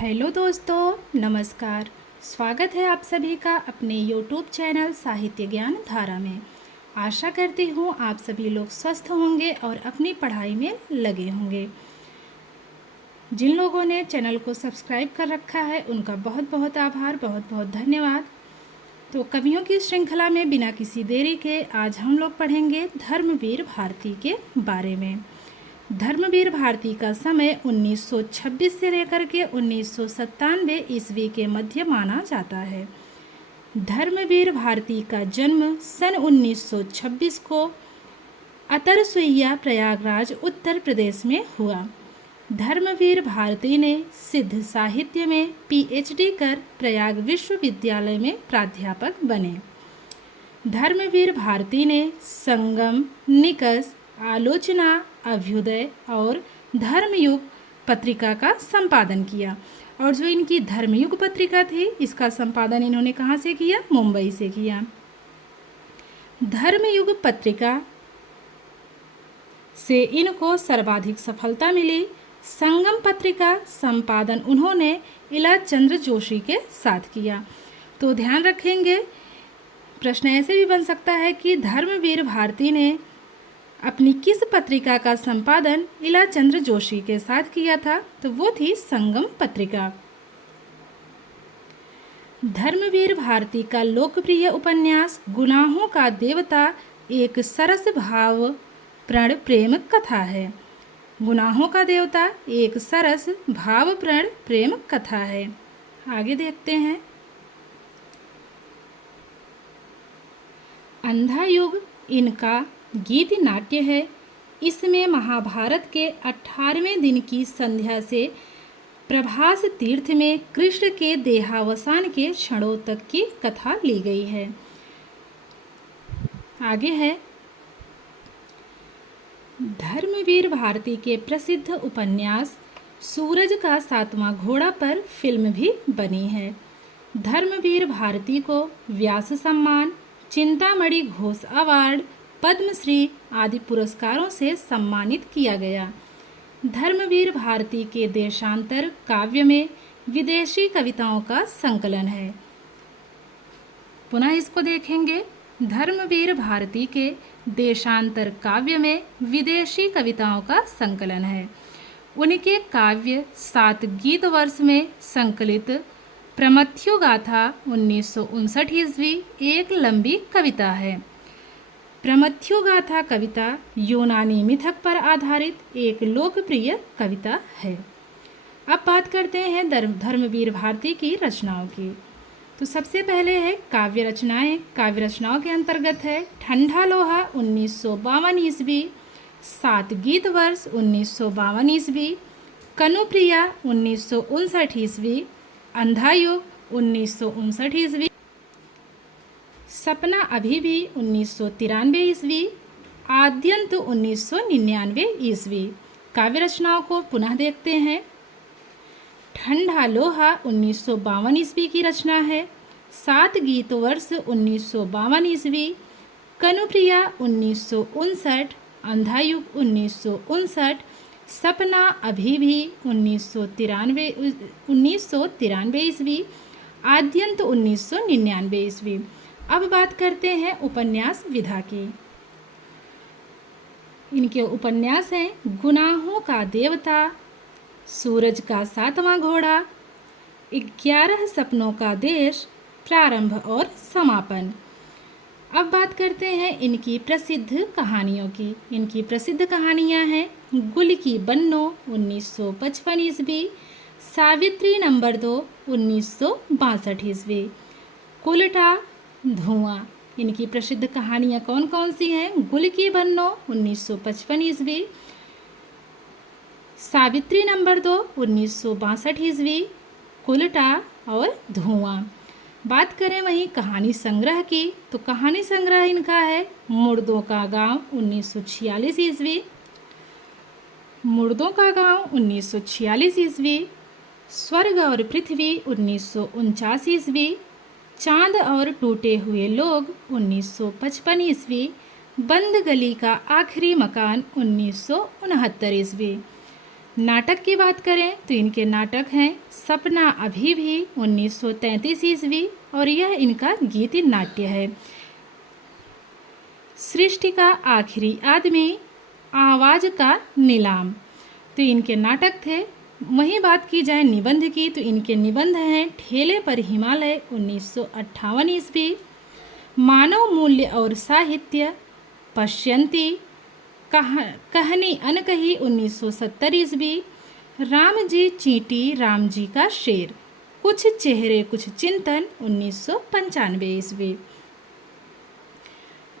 Hello दोस्तों, नमस्कार। स्वागत है आप सभी का अपने यूट्यूब चैनल साहित्य ज्ञान धारा में। आशा करती हूँ आप सभी लोग स्वस्थ होंगे और अपनी पढ़ाई में लगे होंगे। जिन लोगों ने चैनल को सब्सक्राइब कर रखा है उनका बहुत बहुत आभार, बहुत बहुत धन्यवाद। तो कवियों की श्रृंखला में बिना किसी देरी के आज हम लोग पढ़ेंगे धर्मवीर भारती के बारे में। धर्मवीर भारती का समय 1926 से लेकर के 1997 ईस्वी के मध्य माना जाता है। धर्मवीर भारती का जन्म सन 1926 को अतरसुइया प्रयागराज उत्तर प्रदेश में हुआ। धर्मवीर भारती ने सिद्ध साहित्य में पीएचडी कर प्रयाग विश्वविद्यालय में प्राध्यापक बने। धर्मवीर भारती ने संगम, निकष, आलोचना, अभ्युदय और धर्मयुग पत्रिका का संपादन किया। और जो इनकी धर्मयुग पत्रिका थी इसका संपादन इन्होंने कहाँ से किया? मुंबई से किया। धर्मयुग पत्रिका से इनको सर्वाधिक सफलता मिली। संगम पत्रिका संपादन उन्होंने इलाचंद्र जोशी के साथ किया। तो ध्यान रखेंगे, प्रश्न ऐसे भी बन सकता है कि धर्मवीर भारती ने अपनी किस पत्रिका का संपादन इलाचंद्र जोशी के साथ किया था? तो वो थी संगम पत्रिका। धर्मवीर भारती का लोकप्रिय उपन्यास गुनाहों का देवता एक सरस भावप्रण प्रेम कथा है। गुनाहों का देवता एक सरस भावप्रण प्रेम कथा है। आगे देखते हैं। अंधा युग इनका गीत नाट्य है। इसमें महाभारत के 18वें दिन की संध्या से प्रभास तीर्थ में कृष्ण के देहावसान के क्षणों तक की कथा ली गई है। आगे है धर्मवीर भारती के प्रसिद्ध उपन्यास सूरज का सातवां घोड़ा पर फिल्म भी बनी है। धर्मवीर भारती को व्यास सम्मान, चिंतामणि घोष अवार्ड, पद्मश्री आदि पुरस्कारों से सम्मानित किया गया। धर्मवीर भारती के देशांतर काव्य में विदेशी कविताओं का संकलन है। पुनः इसको देखेंगे। धर्मवीर भारती के देशांतर काव्य में विदेशी कविताओं का संकलन है। उनके काव्य 7 गीत वर्ष में संकलित प्रमथ्यु गाथा 1959 ईस्वी एक लंबी कविता है। प्रमथ्यु गाथा कविता यूनानी मिथक पर आधारित एक लोकप्रिय कविता है। अब बात करते हैं धर्मवीर भारती की रचनाओं की। तो सबसे पहले है काव्य रचनाएं। काव्य रचनाओं के अंतर्गत है ठंडा लोहा 1952 ईस्वी, 7 गीत वर्ष 1952 ईस्वी, कनुप्रिया 1959 ईस्वी, अंधा युग 1959 ईस्वी, सपना अभी भी 1993 ईस्वी, आद्यंत 1999 ईस्वी। काव्य रचनाओं को पुनः देखते हैं। ठंडा लोहा 1952 ईस्वी की रचना है। 7 गीत वर्ष 1952 ईस्वी, कनुप्रिया 1959, अंधा युग 1959, सपना अभी भी 1993 ईस्वी, आद्यंत 1999 ईस्वी। अब बात करते हैं उपन्यास विधा की। इनके उपन्यास हैं गुनाहों का देवता, सूरज का सातवां घोड़ा, 11 सपनों का देश, प्रारंभ और समापन। अब बात करते हैं इनकी प्रसिद्ध कहानियों की। इनकी प्रसिद्ध कहानियां हैं गुल की बन्नो 1955 ईस्वी, सावित्री नंबर 2 1962 ईस्वी, कुलटा, धुआं। इनकी प्रसिद्ध कहानियाँ कौन कौन सी हैं? गुल की बन्नो 1955 ईस्वी, सावित्री नंबर 2 1962 ईस्वी, कुलटा और धुआं। बात करें वहीं कहानी संग्रह की, तो कहानी संग्रह इनका है मुर्दों का गांव 1946 ईस्वी, मुर्दों का गांव 1946 ईस्वी, स्वर्ग और पृथ्वी 1949 ईस्वी, चांद और टूटे हुए लोग 1955 ईस्वी, बंद गली का आखिरी मकान 1969 ईस्वी। नाटक की बात करें तो इनके नाटक हैं सपना अभी भी 1933 ईस्वी और यह इनका गीत नाट्य है। सृष्टि का आखिरी आदमी, आवाज़ का नीलाम, तो इनके नाटक थे। वहीं बात की जाए निबंध की तो इनके निबंध हैं ठेले पर हिमालय 1958 ईस्वी, मानव मूल्य और साहित्य पश्यंती, कहानी अनकही 1970 ईस्वी, राम जी चींटी राम जी का शेर, कुछ चेहरे कुछ चिंतन 1995 ईस्वी।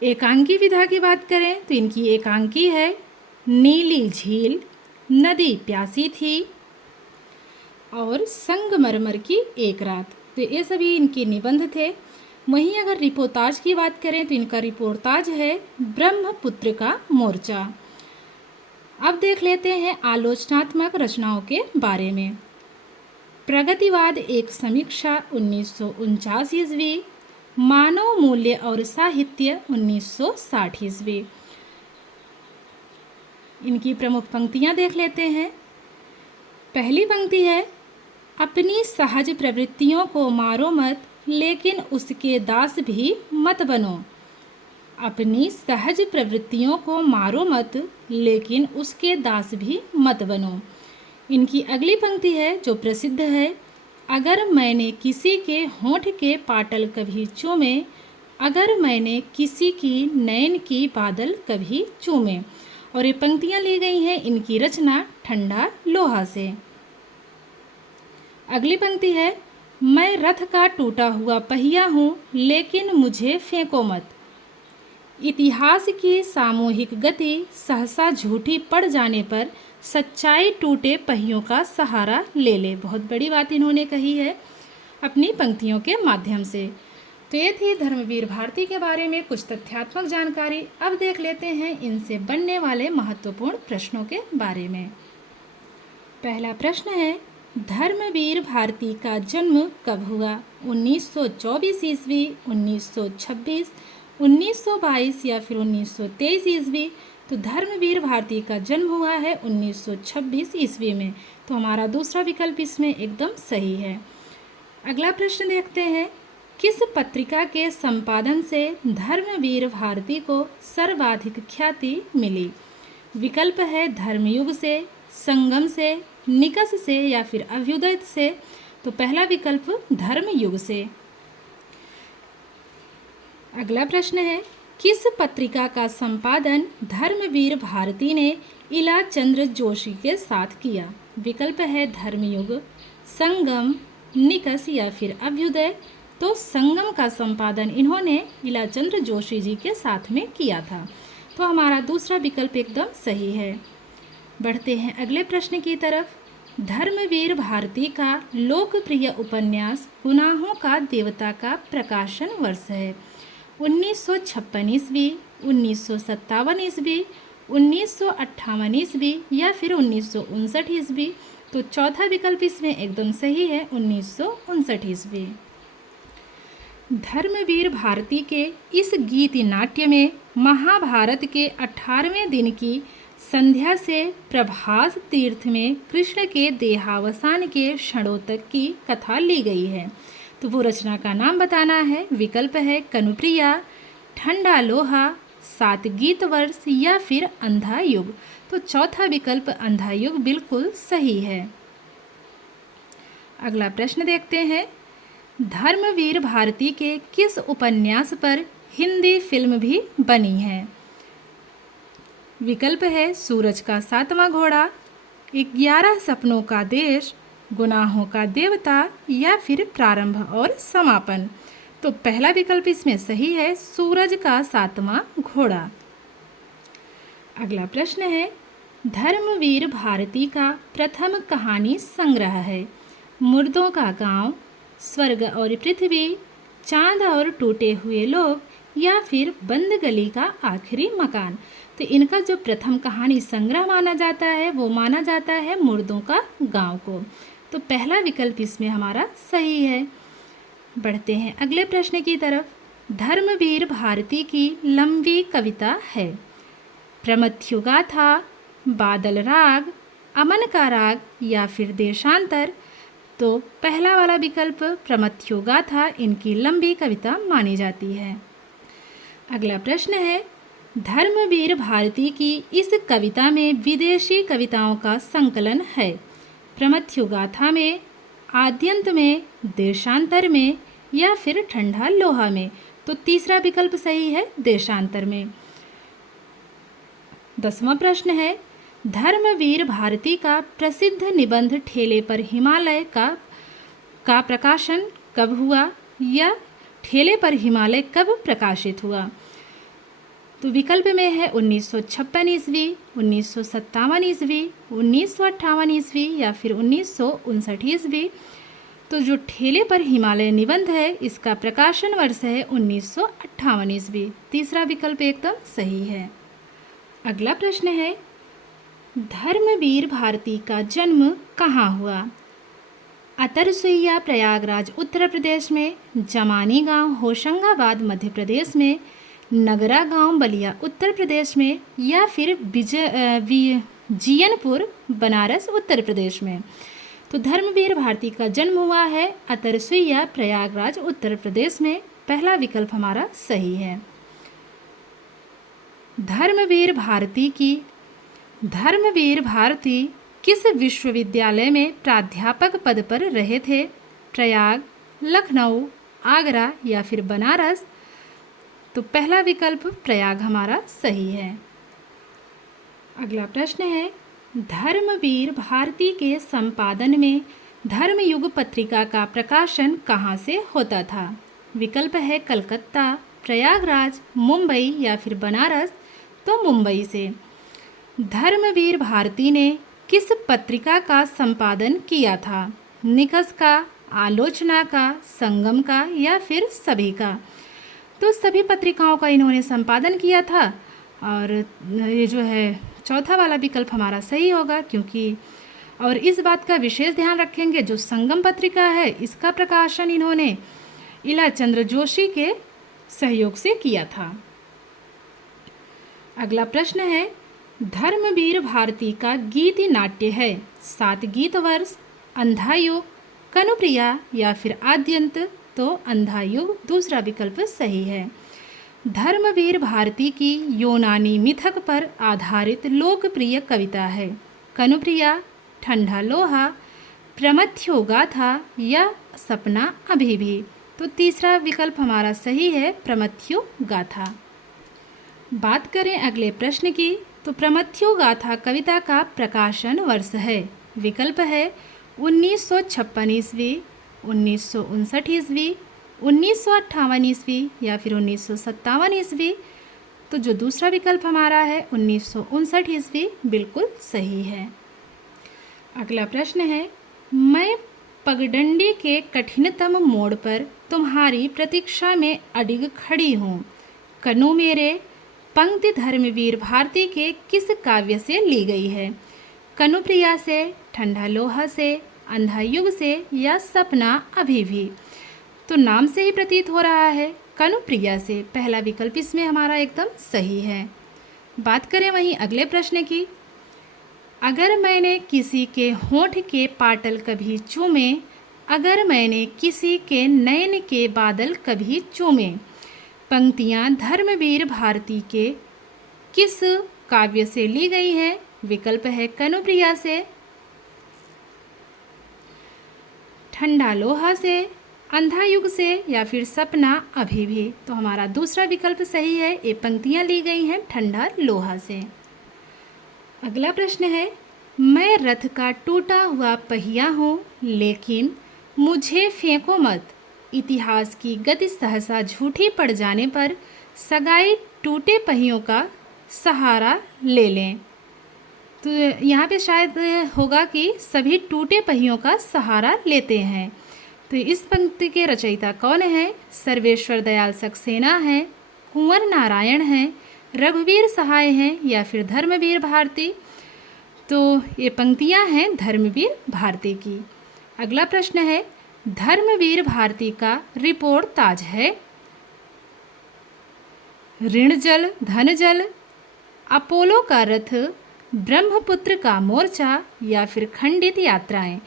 एकांकी विधा की बात करें तो इनकी एकांकी है नीली झील, नदी प्यासी थी और संगमरमर की एक रात, तो ये सभी इनके निबंध थे। वहीं अगर रिपोर्टाज की बात करें तो इनका रिपोर्टाज है ब्रह्मपुत्र का मोर्चा। अब देख लेते हैं आलोचनात्मक रचनाओं के बारे में। प्रगतिवाद एक समीक्षा 1949 ईस्वी, मानव मूल्य और साहित्य 1960 ईस्वी। इनकी प्रमुख पंक्तियां देख लेते हैं। पहली पंक्ति है, अपनी सहज प्रवृत्तियों को मारो मत लेकिन उसके दास भी मत बनो। अपनी सहज प्रवृत्तियों को मारो मत लेकिन उसके दास भी मत बनो। इनकी अगली पंक्ति है जो प्रसिद्ध है, अगर मैंने किसी के होंठ के पाटल कभी चूमे, अगर मैंने किसी की नैन की बादल कभी चूमे। और ये पंक्तियां ली गई हैं इनकी रचना ठंडा लोहा से। अगली पंक्ति है, मैं रथ का टूटा हुआ पहिया हूँ लेकिन मुझे फेंको मत। इतिहास की सामूहिक गति सहसा झूठी पड़ जाने पर सच्चाई टूटे पहियों का सहारा ले ले। बहुत बड़ी बात इन्होंने कही है अपनी पंक्तियों के माध्यम से। तो ये थी धर्मवीर भारती के बारे में कुछ तथ्यात्मक जानकारी। अब देख लेते हैं इनसे बनने वाले महत्वपूर्ण प्रश्नों के बारे में। पहला प्रश्न है, धर्मवीर भारती का जन्म कब हुआ? 1924 ईस्वी, 1926, 1922 या फिर 1923 ईस्वी? तो धर्मवीर भारती का जन्म हुआ है 1926 ईस्वी में। तो हमारा दूसरा विकल्प इसमें एकदम सही है। अगला प्रश्न देखते हैं, किस पत्रिका के संपादन से धर्मवीर भारती को सर्वाधिक ख्याति मिली? विकल्प है धर्मयुग से, संगम से, निकष से या फिर अभ्युदय से। तो पहला विकल्प धर्मयुग से। अगला प्रश्न है, किस पत्रिका का संपादन धर्मवीर भारती ने इला चंद्र जोशी के साथ किया? विकल्प है धर्मयुग, संगम, निकष या फिर अभ्युदय। तो संगम का संपादन इन्होंने इला चंद्र जोशी जी के साथ में किया था। तो हमारा दूसरा विकल्प एकदम सही है। बढ़ते हैं अगले प्रश्न की तरफ। धर्मवीर भारती का लोकप्रिय उपन्यास गुनाहों का देवता का प्रकाशन वर्ष है? 1956 ईस्वी, 1957 ईस्वी, 1958 ईस्वी या फिर 1959 ईस्वी? तो चौथा विकल्प इसमें एकदम सही है, 1959 ईस्वी। धर्मवीर भारती के इस गीत नाट्य में महाभारत के 18वें दिन की संध्या से प्रभास तीर्थ में कृष्ण के देहावसान के क्षणों तक की कथा ली गई है। तो वो रचना का नाम बताना है। विकल्प है कनुप्रिया, ठंडा लोहा, 7 गीत वर्ष या फिर अंधा युग। तो चौथा विकल्प अंधा युग बिल्कुल सही है। अगला प्रश्न देखते हैं, धर्मवीर भारती के किस उपन्यास पर हिंदी फिल्म भी बनी है? विकल्प है सूरज का 7वां घोड़ा, 11 सपनों का देश, गुनाहों का देवता या फिर प्रारंभ और समापन। तो पहला विकल्प इसमें सही है, सूरज का 7वां घोड़ा। अगला प्रश्न है, धर्मवीर भारती का प्रथम कहानी संग्रह है? मुर्दों का गांव, स्वर्ग और पृथ्वी, चांद और टूटे हुए लोग या फिर बंद गली का आखिरी मकान। तो इनका जो प्रथम कहानी संग्रह माना जाता है वो माना जाता है मुर्दों का गांव को। तो पहला विकल्प इसमें हमारा सही है। बढ़ते हैं अगले प्रश्न की तरफ। धर्मवीर भारती की लंबी कविता है? प्रमथ्युगाथा, बादल राग, अमन का राग या फिर देशांतर। तो पहला वाला विकल्प प्रमथ्यो गाथा इनकी लंबी कविता मानी जाती है। अगला प्रश्न है, धर्मवीर भारती की इस कविता में विदेशी कविताओं का संकलन है। प्रमथ्यो गाथा में, आद्यंत में, देशांतर में या फिर ठंडा लोहा में। तो तीसरा विकल्प सही है, देशांतर में। 10वां प्रश्न है, धर्मवीर भारती का प्रसिद्ध निबंध ठेले पर हिमालय का प्रकाशन कब हुआ, या ठेले पर हिमालय कब प्रकाशित हुआ। तो विकल्प में है 1956 ईस्वी, 1957 ईस्वी, 1958 ईस्वी या फिर 1959 ईस्वी। तो जो ठेले पर हिमालय निबंध है इसका प्रकाशन वर्ष है 1958 ईस्वी। तीसरा विकल्प एकदम सही है। अगला प्रश्न है, धर्मवीर भारती का जन्म कहाँ हुआ। अतरसुईया प्रयागराज उत्तर प्रदेश में, जमानी गांव होशंगाबाद मध्य प्रदेश में, नगरा गांव बलिया उत्तर प्रदेश में या फिर जियनपुर बनारस उत्तर प्रदेश में। तो धर्मवीर भारती का जन्म हुआ है अतरसुईया प्रयागराज उत्तर प्रदेश में। पहला विकल्प हमारा सही है। धर्मवीर भारती किस विश्वविद्यालय में प्राध्यापक पद पर रहे थे। प्रयाग, लखनऊ, आगरा या फिर बनारस। तो पहला विकल्प प्रयाग हमारा सही है। अगला प्रश्न है, धर्मवीर भारती के संपादन में धर्मयुग पत्रिका का प्रकाशन कहाँ से होता था। विकल्प है कलकत्ता, प्रयागराज, मुंबई या फिर बनारस। तो मुंबई से। धर्मवीर भारती ने किस पत्रिका का संपादन किया था। निकष का, आलोचना का, संगम का या फिर सभी का। तो सभी पत्रिकाओं का इन्होंने संपादन किया था और ये जो है चौथा वाला विकल्प हमारा सही होगा, क्योंकि और इस बात का विशेष ध्यान रखेंगे जो संगम पत्रिका है इसका प्रकाशन इन्होंने इलाचंद्र जोशी के सहयोग से किया था। अगला प्रश्न है, धर्मवीर भारती का गीति नाट्य है 7 गीत वर्ष, अंधायुग, कनुप्रिया या फिर आद्यंत। तो अंधायुग दूसरा विकल्प सही है। धर्मवीर भारती की यूनानी मिथक पर आधारित लोकप्रिय कविता है। कनुप्रिया, ठंडा लोहा, प्रमथ्यो गाथा या सपना अभी भी। तो तीसरा विकल्प हमारा सही है, प्रमथ्यो गाथा। बात करें अगले प्रश्न की, तो प्रमथ्यो गाथा कविता का प्रकाशन वर्ष है। विकल्प है 1956 ईस्वी, 1959 ईस्वी, 1958 ईस्वी या फिर 1957 ईस्वी। तो जो दूसरा विकल्प हमारा है 1959 ईस्वी बिल्कुल सही है। अगला प्रश्न है, मैं पगडंडी के कठिनतम मोड़ पर तुम्हारी प्रतीक्षा में अडिग खड़ी हूँ। कनु मेरे पंक्ति धर्मवीर भारती के किस काव्य से ली गई है। कनुप्रिया से, ठंडा लोहा से, अंधायुग से या सपना अभी भी। तो नाम से ही प्रतीत हो रहा है कनुप्रिया से। पहला विकल्प इसमें हमारा एकदम सही है। बात करें वहीं अगले प्रश्न की, अगर मैंने किसी के होंठ के पाटल कभी चूमे, अगर मैंने किसी के नयन के बादल कभी चूमे। पंक्तियाँ धर्मवीर भारती के किस काव्य से ली गई हैं। विकल्प है कनुप्रिया से, ठंडा लोहा से, अंधायुग से या फिर सपना अभी भी। तो हमारा दूसरा विकल्प सही है, ये पंक्तियाँ ली गई हैं ठंडा लोहा से। अगला प्रश्न है, मैं रथ का टूटा हुआ पहिया हूँ लेकिन मुझे फेंको मत। इतिहास की गति सहसा झूठी पड़ जाने पर सगाई टूटे पहियों का सहारा ले लें। तो यहाँ पे शायद होगा कि सभी टूटे पहियों का सहारा लेते हैं। तो इस पंक्ति के रचयिता कौन है। सर्वेश्वर दयाल सक्सेना है, कुंवर नारायण हैं, रघुवीर सहाय हैं या फिर धर्मवीर भारती। तो ये पंक्तियाँ हैं धर्मवीर भारती की। अगला प्रश्न है, धर्मवीर भारती का रिपोर्ट ताज है। ऋण जल, धन जल, अपोलो का रथ, ब्रह्मपुत्र का मोर्चा या फिर खंडित यात्राएं।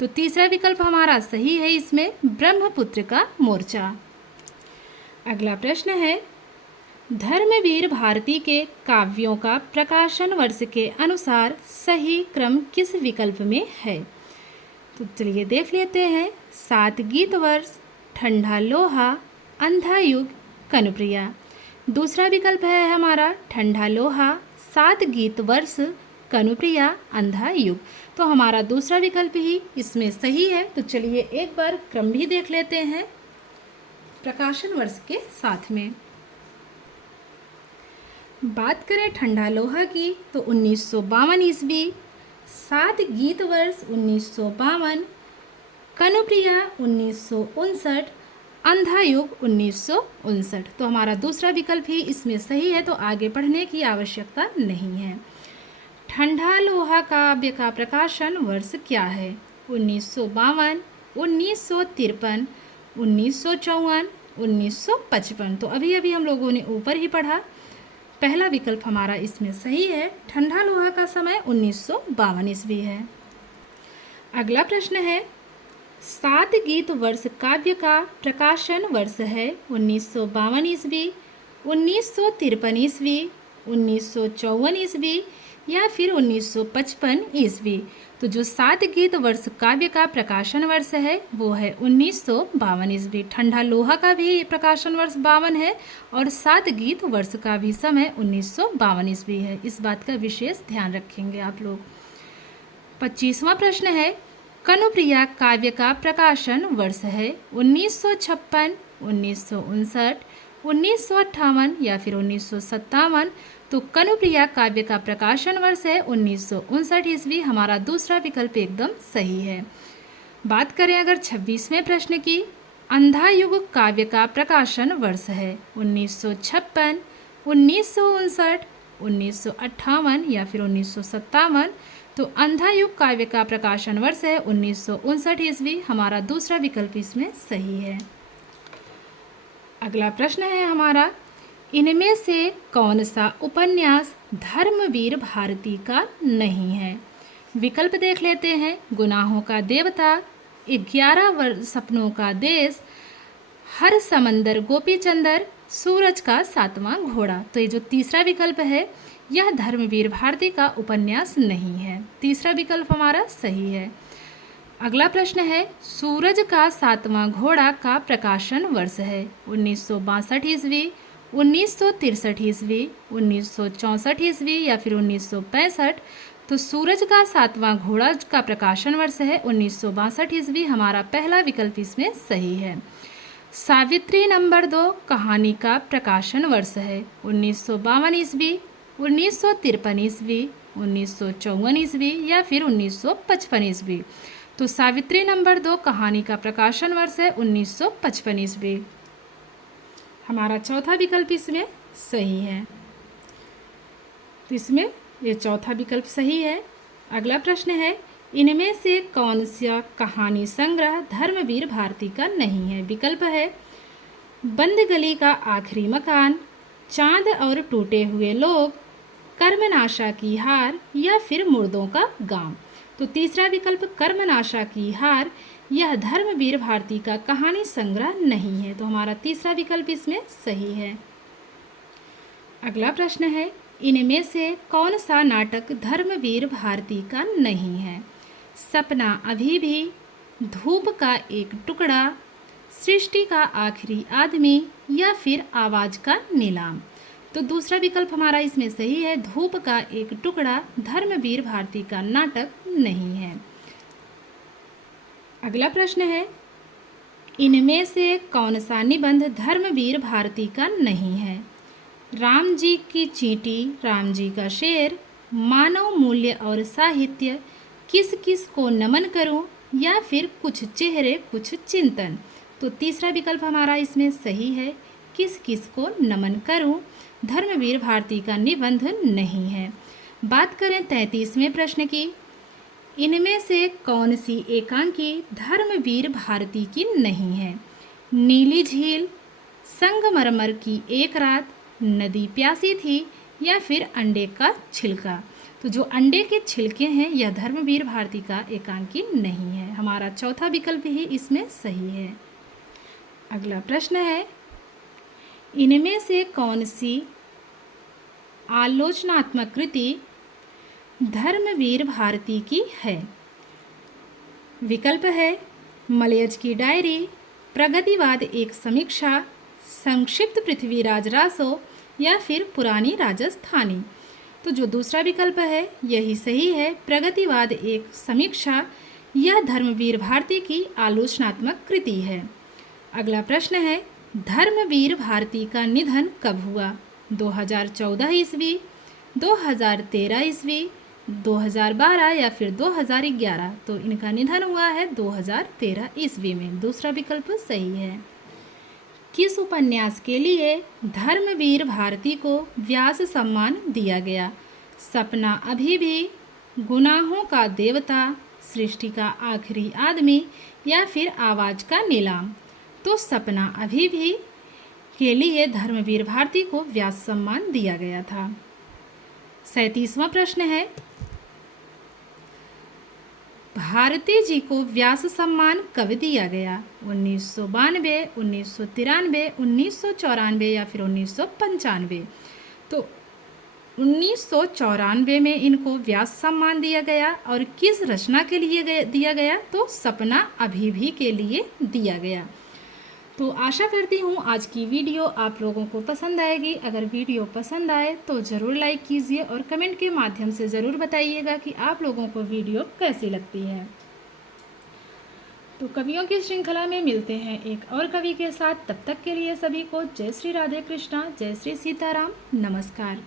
तो तीसरा विकल्प हमारा सही है इसमें ब्रह्मपुत्र का मोर्चा। अगला प्रश्न है, धर्मवीर भारती के काव्यों का प्रकाशन वर्ष के अनुसार सही क्रम किस विकल्प में है? तो चलिए देख लेते हैं। सात गीत वर्ष, ठंडा लोहा, अंधा युग, कनुप्रिया। दूसरा विकल्प है हमारा ठंडा लोहा, सात गीत वर्ष, कनुप्रिया, अंधा युग। तो हमारा दूसरा विकल्प ही इसमें सही है। तो चलिए एक बार क्रम भी देख लेते हैं प्रकाशन वर्ष के साथ में। बात करें ठंडा लोहा की तो 1952 ईस्वी, सात गीत वर्ष 1952, कनुप्रिया 1959, अंधा युग 1959। तो हमारा दूसरा विकल्प ही इसमें सही है। तो आगे पढ़ने की आवश्यकता नहीं है। ठंडा लोहा काव्य का प्रकाशन वर्ष क्या है? 1952, 1953, 1954, 1955। तो अभी अभी हम लोगों ने ऊपर ही पढ़ा, पहला विकल्प हमारा इसमें सही है। ठंडा लोहा का समय 1952 ईस्वी है। अगला प्रश्न है, सात गीत वर्ष काव्य का प्रकाशन वर्ष है 1952 ईस्वी, 1953 ईस्वी, 1954 ईस्वी या फिर 1955 ईस्वी। तो जो सात गीत वर्ष काव्य का प्रकाशन वर्ष है वो है 1952 ईस्वी। ठंडा लोहा का भी प्रकाशन वर्ष 52 है और सात गीत वर्ष का भी समय 1952 ईस्वी है। इस बात का विशेष ध्यान रखेंगे आप लोग। 25वां प्रश्न है, कनुप्रिया काव्य का प्रकाशन वर्ष है 1956, 1959, 1958 या फिर 1957। तो कनुप्रिया काव्य का प्रकाशन वर्ष है 1959 ईस्वी। हमारा दूसरा विकल्प एकदम सही है। बात करें अगर 26वें प्रश्न की, अंधा युग काव्य का प्रकाशन वर्ष है 1956, 1959, 1958 या फिर 1957। तो अंधा युग काव्य का प्रकाशन वर्ष है 1959 ईस्वी। हमारा दूसरा विकल्प इसमें सही है। अगला प्रश्न है हमारा, इनमें से कौन सा उपन्यास धर्मवीर भारती का नहीं है? विकल्प देख लेते हैं। गुनाहों का देवता, 11 सपनों का देश, हर समंदर गोपीचंदर, सूरज का सातवां घोड़ा। तो ये जो तीसरा विकल्प है यह धर्मवीर भारती का उपन्यास नहीं है। तीसरा विकल्प हमारा सही है। अगला प्रश्न है, सूरज का सातवां घोड़ा का प्रकाशन वर्ष है 1962 ईस्वी, 1963 ईस्वी, 1964 ईस्वी या फिर 1965। तो सूरज का सातवां घोड़ा का प्रकाशन वर्ष है 1962 ईस्वी। हमारा पहला विकल्प इसमें सही है। सावित्री नंबर 2 कहानी का प्रकाशन वर्ष है 1952 ईस्वी, 1953 ईस्वी, 1954 ईस्वी या फिर 1955 ईस्वी। तो सावित्री नंबर 2 कहानी का प्रकाशन वर्ष है 1955 ईस्वी। हमारा चौथा विकल्प इसमें सही है। तो इसमें ये चौथा विकल्प सही है। अगला प्रश्न है, इनमें से कौन सा कहानी संग्रह धर्मवीर भारती का नहीं है? विकल्प है बंद गली का आखिरी मकान, चांद और टूटे हुए लोग, कर्मनाशा की हार या फिर मुर्दों का गांव। तो तीसरा विकल्प कर्मनाशा की हार यह धर्मवीर भारती का कहानी संग्रह नहीं है। तो हमारा तीसरा विकल्प इसमें सही है। अगला प्रश्न है, इनमें से कौन सा नाटक धर्मवीर भारती का नहीं है? सपना अभी भी, धूप का एक टुकड़ा, सृष्टि का आखिरी आदमी या फिर आवाज का नीलाम। तो दूसरा विकल्प हमारा इसमें सही है। धूप का एक टुकड़ा धर्मवीर भारती का नाटक नहीं है। अगला प्रश्न है, इनमें से कौन सा निबंध धर्मवीर भारती का नहीं है? राम जी की चींटी, राम जी का शेर, मानव मूल्य और साहित्य, किस किस को नमन करूं या फिर कुछ चेहरे कुछ चिंतन। तो तीसरा विकल्प हमारा इसमें सही है। किस किस को नमन करूं धर्मवीर भारती का निबंध नहीं है। बात करें 33वें प्रश्न की, इनमें से कौन सी एकांकी धर्मवीर भारती की नहीं है? नीली झील, संगमरमर की एक रात, नदी प्यासी थी या फिर अंडे का छिलका। तो जो अंडे के छिलके हैं यह धर्मवीर भारती का एकांकी नहीं है। हमारा चौथा विकल्प ही इसमें सही है। अगला प्रश्न है, इनमें से कौन सी आलोचनात्मक कृति धर्मवीर भारती की है? विकल्प है मलयज की डायरी, प्रगतिवाद एक समीक्षा, संक्षिप्त पृथ्वीराज रासो या फिर पुरानी राजस्थानी। तो जो दूसरा विकल्प है यही सही है, प्रगतिवाद एक समीक्षा। यह धर्मवीर भारती की आलोचनात्मक कृति है। अगला प्रश्न है, धर्मवीर भारती का निधन कब हुआ? 2014 ईस्वी, 2013 ईस्वी, 2012 या फिर 2011। तो इनका निधन हुआ है 2013 ईस्वी में। दूसरा विकल्प सही है। किस उपन्यास के लिए धर्मवीर भारती को व्यास सम्मान दिया गया? सपना अभी भी, गुनाहों का देवता, सृष्टि का आखिरी आदमी या फिर आवाज़ का नीलाम। तो सपना अभी भी के लिए धर्मवीर भारती को व्यास सम्मान दिया गया था। 37वां प्रश्न है, भारती जी को व्यास सम्मान कब दिया गया? 1992, 1993, 1994 या फिर 1995। तो 1994 में इनको व्यास सम्मान दिया गया। और किस रचना के लिए दिया गया? तो सपना अभी भी के लिए दिया गया। तो आशा करती हूँ आज की वीडियो आप लोगों को पसंद आएगी। अगर वीडियो पसंद आए तो ज़रूर लाइक कीजिए और कमेंट के माध्यम से ज़रूर बताइएगा कि आप लोगों को वीडियो कैसी लगती है। तो कवियों की श्रृंखला में मिलते हैं एक और कवि के साथ। तब तक के लिए सभी को जय श्री राधे कृष्णा, जय श्री सीताराम, नमस्कार।